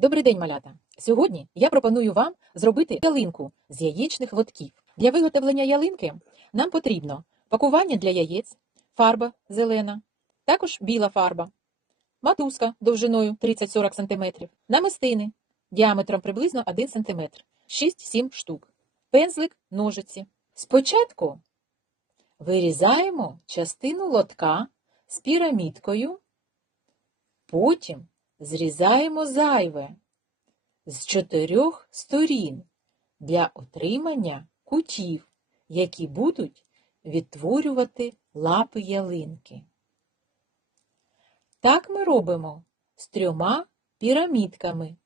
Добрий день, малята! Сьогодні я пропоную вам зробити ялинку з яєчних лотків. Для виготовлення ялинки нам потрібно пакування для яєць, фарба зелена, також біла фарба, матузка довжиною 30-40 см, намистини діаметром приблизно 1 см, 6-7 штук, пензлик, ножиці. Спочатку вирізаємо частину лотка з пірамідкою, потім зрізаємо зайве з чотирьох сторін для отримання кутів, які будуть відтворювати лапи ялинки. Так ми робимо з трьома пірамідками,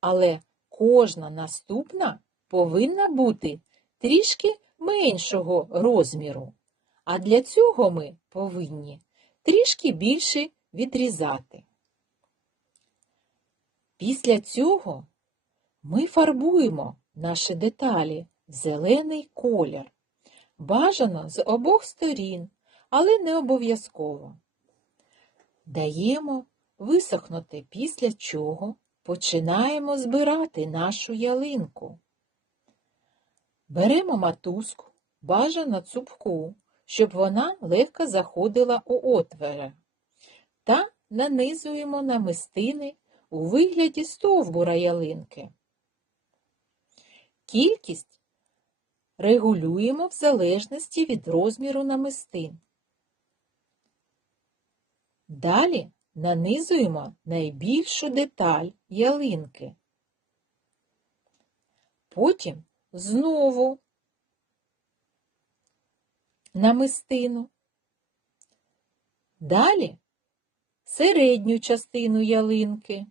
але кожна наступна повинна бути трішки меншого розміру, а для цього ми повинні трішки більше відрізати. Після цього ми фарбуємо наші деталі в зелений колір. Бажано з обох сторін, але не обов'язково. Даємо висохнути, після чого починаємо збирати нашу ялинку. Беремо матузку, бажано цупку, щоб вона легко заходила у отвори, та нанизуємо намистини у вигляді стовбура ялинки. Кількість регулюємо в залежності від розміру намистин. Далі нанизуємо найбільшу деталь ялинки. Потім знову намистину. Далі середню частину ялинки.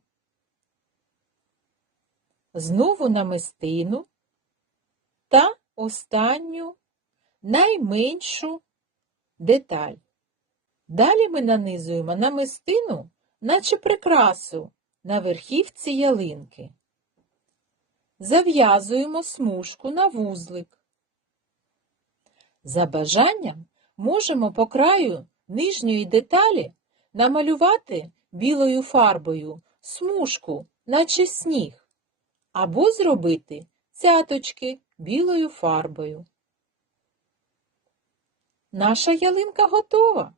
Знову намистину та останню найменшу деталь. Далі ми нанизуємо намистину, наче прикрасу на верхівці ялинки. Зав'язуємо смужку на вузлик. За бажанням можемо по краю нижньої деталі намалювати білою фарбою смужку, наче сніг, або зробити цяточки білою фарбою. Наша ялинка готова.